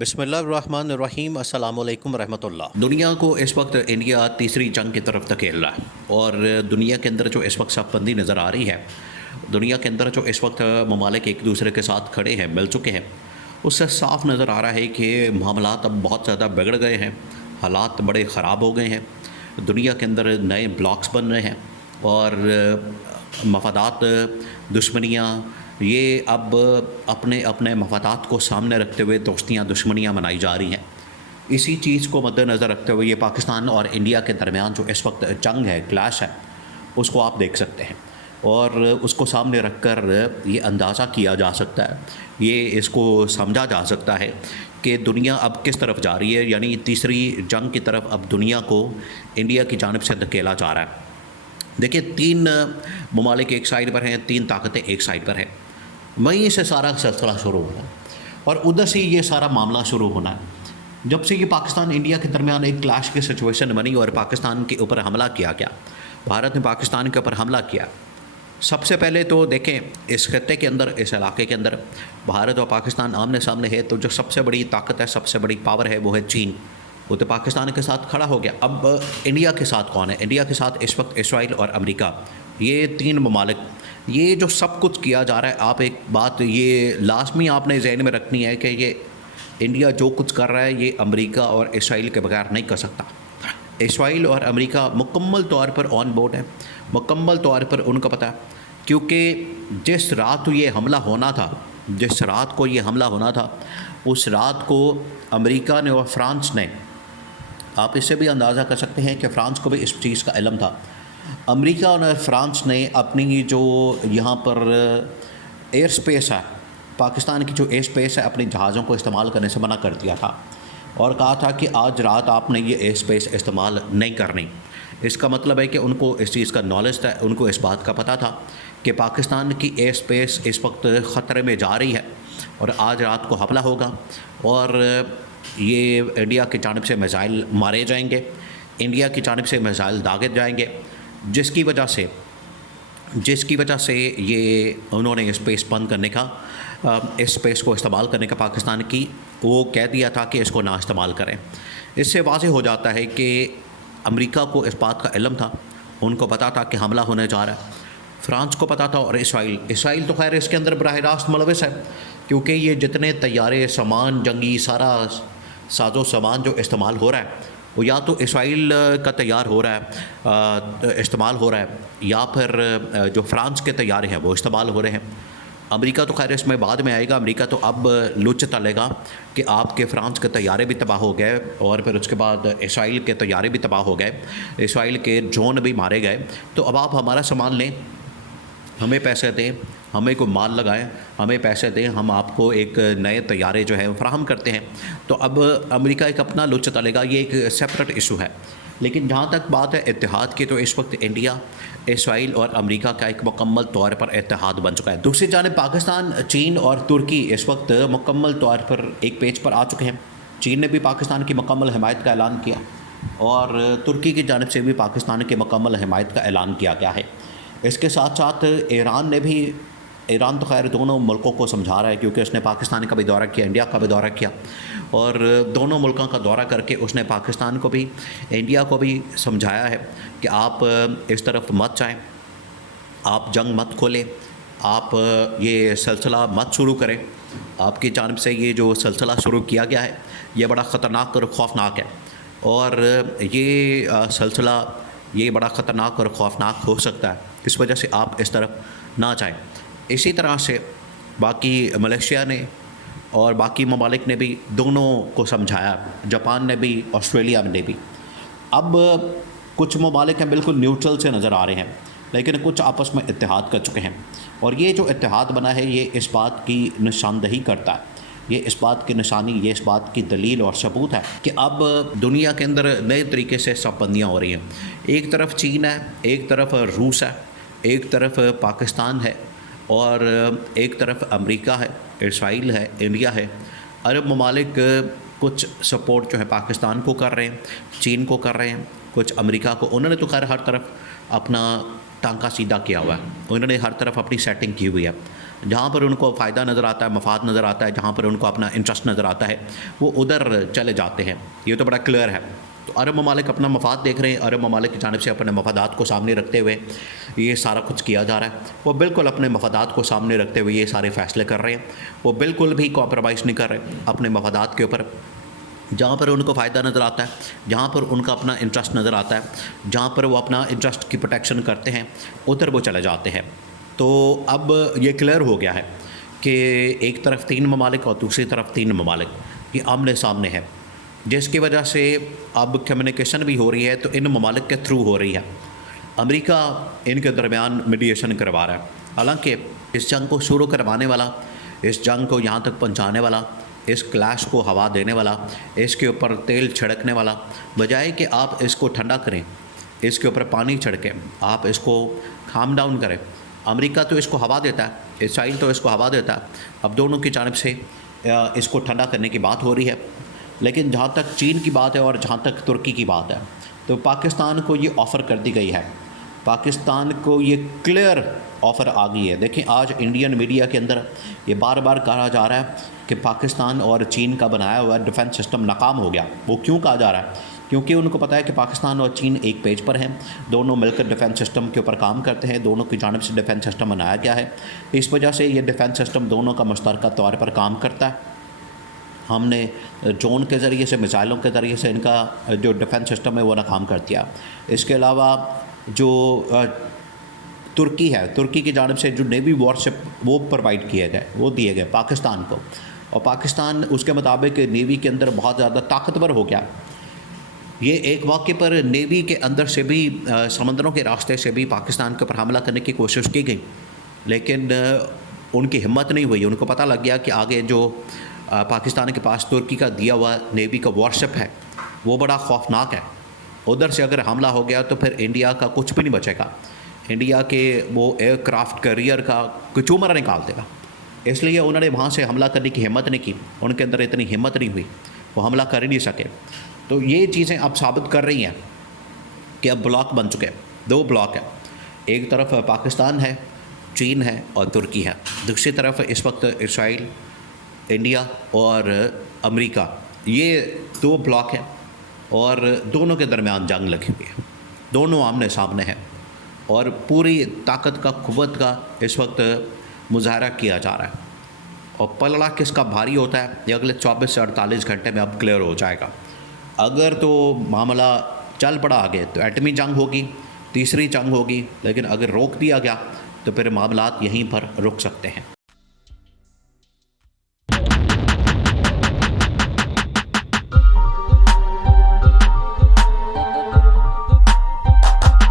بسم اللہ الرحمن الرحیم، السلام علیکم ورحمۃ اللہ۔ دنیا کو اس وقت انڈیا تیسری جنگ کی طرف دھکیل رہا ہے، اور دنیا کے اندر جو اس وقت صف بندی نظر آ رہی ہے، دنیا کے اندر جو اس وقت ممالک ایک دوسرے کے ساتھ کھڑے ہیں، مل چکے ہیں، اس سے صاف نظر آ رہا ہے کہ معاملات اب بہت زیادہ بگڑ گئے ہیں، حالات بڑے خراب ہو گئے ہیں۔ دنیا کے اندر نئے بلاکس بن رہے ہیں اور مفادات، دشمنیاں، یہ اب اپنے اپنے مفادات کو سامنے رکھتے ہوئے دوستیاں دشمنیاں منائی جا رہی ہیں۔ اسی چیز کو مد نظر رکھتے ہوئے یہ پاکستان اور انڈیا کے درمیان جو اس وقت جنگ ہے، کلیش ہے، اس کو آپ دیکھ سکتے ہیں، اور اس کو سامنے رکھ کر یہ اندازہ کیا جا سکتا ہے، یہ اس کو سمجھا جا سکتا ہے کہ دنیا اب کس طرف جا رہی ہے، یعنی تیسری جنگ کی طرف اب دنیا کو انڈیا کی جانب سے دھکیلا جا رہا ہے۔ دیکھیں، تین ممالک ایک سائڈ پر ہیں، تین طاقتیں ایک سائڈ پر ہیں، وہیں سے سارا سلسلہ شروع ہونا ہے اور ادھر سے یہ سارا معاملہ شروع ہونا ہے۔ جب سے یہ پاکستان انڈیا کے درمیان ایک کلیش کی سچویشن بنی اور پاکستان کے اوپر حملہ کیا گیا، بھارت نے پاکستان کے اوپر حملہ کیا، سب سے پہلے تو دیکھیں اس خطے کے اندر، اس علاقے کے اندر بھارت اور پاکستان آمنے سامنے ہے، تو جو سب سے بڑی طاقت ہے، سب سے بڑی پاور ہے، وہ ہے چین۔ وہ تو پاکستان کے ساتھ کھڑا ہو گیا۔ اب انڈیا کے ساتھ کون ہے؟ انڈیا کے ساتھ اس وقت اسرائیل اور امریکہ، یہ تین ممالک، یہ جو سب کچھ کیا جا رہا ہے۔ آپ ایک بات یہ لازمی آپ نے ذہن میں رکھنی ہے کہ یہ انڈیا جو کچھ کر رہا ہے، یہ امریکہ اور اسرائیل کے بغیر نہیں کر سکتا۔ اسرائیل اور امریکہ مکمل طور پر آن بورڈ ہے، مکمل طور پر ان کو پتہ ہے، کیونکہ جس رات یہ حملہ ہونا تھا، جس رات کو یہ حملہ ہونا تھا، اس رات کو امریکہ نے اور فرانس نے، آپ اس سے بھی اندازہ کر سکتے ہیں کہ فرانس کو بھی اس چیز کا علم تھا، امریکہ اور فرانس نے اپنی جو یہاں پر ایئر سپیس ہے، پاکستان کی جو ایئر سپیس ہے، اپنے جہازوں کو استعمال کرنے سے منع کر دیا تھا اور کہا تھا کہ آج رات آپ نے یہ ایئر سپیس استعمال نہیں کرنی۔ اس کا مطلب ہے کہ ان کو اس چیز کا نالج تھا، ان کو اس بات کا پتہ تھا کہ پاکستان کی ایئر سپیس اس وقت خطرے میں جا رہی ہے اور آج رات کو حملہ ہوگا اور یہ انڈیا کی جانب سے میزائل مارے جائیں گے، انڈیا کی جانب سے میزائل داغے جائیں گے، جس کی وجہ سے یہ انہوں نے اسپیس بند کرنے کا، اس اسپیس کو استعمال کرنے کا پاکستان کی وہ کہہ دیا تھا کہ اس کو نہ استعمال کریں۔ اس سے واضح ہو جاتا ہے کہ امریکہ کو اس بات کا علم تھا، ان کو پتہ تھا کہ حملہ ہونے جا رہا ہے، فرانس کو پتہ تھا، اور اسرائیل تو خیر اس کے اندر براہ راست ملوث ہے، کیونکہ یہ جتنے طیارے، سامان، جنگی سارا ساز و سامان جو استعمال ہو رہا ہے، وہ یا تو اسرائیل کا تیار ہو رہا ہے، استعمال ہو رہا ہے، یا پھر جو فرانس کے طیارے ہیں وہ استعمال ہو رہے ہیں۔ امریکہ تو خیر اس میں بعد میں آئے گا، امریکہ تو اب لچ تلے گا کہ آپ کے فرانس کے طیارے بھی تباہ ہو گئے اور پھر اس کے بعد اسرائیل کے طیارے بھی تباہ ہو گئے، اسرائیل کے ڈرون بھی مارے گئے، تو اب آپ ہمارا سامان لیں، ہمیں پیسے دیں، ہمیں کوئی مال لگائیں، ہمیں پیسے دیں، ہم آپ کو ایک نئے طیارے جو ہیں فراہم کرتے ہیں۔ تو اب امریکہ ایک اپنا لچ تلے گا، یہ ایک سیپریٹ ایشو ہے۔ لیکن جہاں تک بات ہے اتحاد کی، تو اس وقت انڈیا، اسرائیل اور امریکہ کا ایک مکمل طور پر اتحاد بن چکا ہے۔ دوسری جانب پاکستان، چین اور ترکی اس وقت مکمل طور پر ایک پیج پر آ چکے ہیں۔ چین نے بھی پاکستان کی مکمل حمایت کا اعلان کیا اور ترکی کی جانب سے بھی پاکستان کی مکمل حمایت کا اعلان کیا گیا ہے۔ اس کے ساتھ ساتھ ایران نے بھی، ایران تو خیر دونوں ملکوں کو سمجھا رہا ہے، کیونکہ اس نے پاکستان کا بھی دورہ کیا، انڈیا کا بھی دورہ کیا، اور دونوں ملکوں کا دورہ کر کے اس نے پاکستان کو بھی، انڈیا کو بھی سمجھایا ہے کہ آپ اس طرف مت جائیں، آپ جنگ مت کھولیں، آپ یہ سلسلہ مت شروع کریں، آپ کی جانب سے یہ جو سلسلہ شروع کیا گیا ہے یہ بڑا خطرناک اور خوفناک ہے، اور یہ سلسلہ یہ بڑا خطرناک اور خوفناک ہو سکتا ہے، اس وجہ سے آپ اس طرف نہ جائیں۔ اسی طرح سے باقی ملیشیا نے اور باقی ممالک نے بھی دونوں کو سمجھایا، جاپان نے بھی، آسٹریلیا نے بھی۔ اب کچھ ممالک ہیں بالکل نیوٹرل سے نظر آ رہے ہیں، لیکن کچھ آپس میں اتحاد کر چکے ہیں، اور یہ جو اتحاد بنا ہے یہ اس بات کی نشاندہی کرتا ہے، یہ اس بات کی نشانی، یہ اس بات کی دلیل اور ثبوت ہے کہ اب دنیا کے اندر نئے طریقے سے صف بندیاں ہو رہی ہیں۔ ایک طرف چین ہے، ایک طرف روس ہے، ایک طرف پاکستان ہے، اور ایک طرف امریکہ ہے، اسرائیل ہے، انڈیا ہے۔ عرب ممالک کچھ سپورٹ جو ہے پاکستان کو کر رہے ہیں، چین کو کر رہے ہیں، کچھ امریکہ کو، انہوں نے تو خیر ہر طرف اپنا ٹانکا سیدھا کیا ہوا ہے، انہوں نے ہر طرف اپنی سیٹنگ کی ہوئی ہے۔ جہاں پر ان کو فائدہ نظر آتا ہے، مفاد نظر آتا ہے، جہاں پر ان کو اپنا انٹرسٹ نظر آتا ہے، وہ ادھر چلے جاتے ہیں. یہ تو بڑا کلیئر ہے. تو عرب ممالک اپنا مفاد دیکھ رہے ہیں، عرب ممالک کی جانب سے اپنے مفادات کو سامنے رکھتے ہوئے یہ سارا کچھ کیا جا رہا ہے. وہ بالکل اپنے مفادات کو سامنے رکھتے ہوئے یہ سارے فیصلے کر رہے ہیں. وہ بالکل بھی کمپرومائز نہیں کر رہے اپنے مفادات کے اوپر. جہاں پر ان کو فائدہ نظر آتا ہے، جہاں پر ان کا اپنا انٹرسٹ نظر آتا ہے، جہاں پر وہ اپنا انٹرسٹ کی پروٹیکشن کرتے ہیں، ادھر وہ چلے جاتے ہیں. تو اب یہ کلیئر ہو گیا ہے کہ ایک طرف 3 ممالک اور دوسری طرف 3 ممالک یہ آمنے سامنے ہے، جس کی وجہ سے اب کمیونیکیشن بھی ہو رہی ہے تو ان ممالک کے تھرو ہو رہی ہے. امریکہ ان کے درمیان میڈیشن کروا رہا ہے. حالانکہ اس جنگ کو شروع کروانے والا، اس جنگ کو یہاں تک پہنچانے والا، اس کلیش کو ہوا دینے والا، اس کے اوپر تیل چھڑکنے والا، بجائے کہ آپ اس کو ٹھنڈا کریں، اس کے اوپر پانی چھڑکیں، آپ اس کو کام ڈاؤن کریں. امریکہ تو اس کو ہوا دیتا ہے، اسرائیل تو اس کو ہوا دیتا ہے. اب دونوں کی جانب سے اس کو ٹھنڈا کرنے کی بات ہو رہی ہے. لیکن جہاں تک چین کی بات ہے اور جہاں تک ترکی کی بات ہے، تو پاکستان کو یہ آفر کر دی گئی ہے. پاکستان کو یہ کلیئر آفر آ گئی ہے. دیکھیں آج انڈین میڈیا کے اندر یہ بار بار کہا جا رہا ہے کہ پاکستان اور چین کا بنایا ہوا ڈیفنس سسٹم ناکام ہو گیا. وہ کیوں کہا جا رہا ہے؟ کیونکہ ان کو پتہ ہے کہ پاکستان اور چین ایک پیج پر ہیں، دونوں مل کر ڈیفنس سسٹم کے اوپر کام کرتے ہیں، دونوں کی جانب سے ڈیفنس سسٹم بنایا گیا ہے. اس وجہ سے یہ ڈیفنس سسٹم دونوں کا مشترکہ طور پر کام کرتا ہے. ہم نے ڈرون کے ذریعے سے، میزائلوں کے ذریعے سے ان کا جو ڈیفنس سسٹم ہے وہ ناکام کر دیا. اس کے علاوہ جو ترکی ہے، ترکی کی جانب سے جو نیوی وارشپ وہ پرووائڈ کیے گئے، وہ دیے گئے پاکستان کو، اور پاکستان اس کے مطابق نیوی کے اندر بہت زیادہ طاقتور ہو گیا. یہ ایک موقع پر نیوی کے اندر سے بھی، سمندروں کے راستے سے بھی پاکستان کے اوپر حملہ کرنے کی کوشش کی گئی، لیکن ان کی ہمت نہیں ہوئی. ان کو پتہ لگ گیا کہ آگے جو پاکستان کے پاس ترکی کا دیا ہوا نیوی کا وارشپ ہے وہ بڑا خوفناک ہے. ادھر سے اگر حملہ ہو گیا تو پھر انڈیا کا کچھ بھی نہیں بچے گا. انڈیا کے وہ ایئر کرافٹ کیریئر کا کچومر نکال دے گا. اس لیے انہوں نے وہاں سے حملہ کرنے کی ہمت نہیں کی. ان کے اندر اتنی ہمت نہیں ہوئی، وہ حملہ کر ہی نہیں سکے. تو یہ چیزیں اب ثابت کر رہی ہیں کہ اب بلاک بن چکے، 2 بلاک ہیں. ایک طرف پاکستان ہے، چین ہے اور ترکی ہے. دوسری طرف اس وقت اسرائیل، انڈیا اور امریکہ، یہ 2 بلاک ہیں اور دونوں کے درمیان جنگ لگی ہوئی ہے. دونوں آمنے سامنے ہیں اور پوری طاقت کا، قوت کا اس وقت مظاہرہ کیا جا رہا ہے. اور پلڑا کس کا بھاری ہوتا ہے یہ اگلے 24 سے 48 گھنٹے میں اب کلیئر ہو جائے گا. اگر تو معاملہ چل پڑا آگے تو ایٹمی جنگ ہوگی، تیسری جنگ ہوگی. لیکن اگر روک دیا گیا تو پھر معاملات یہیں پر رک سکتے ہیں.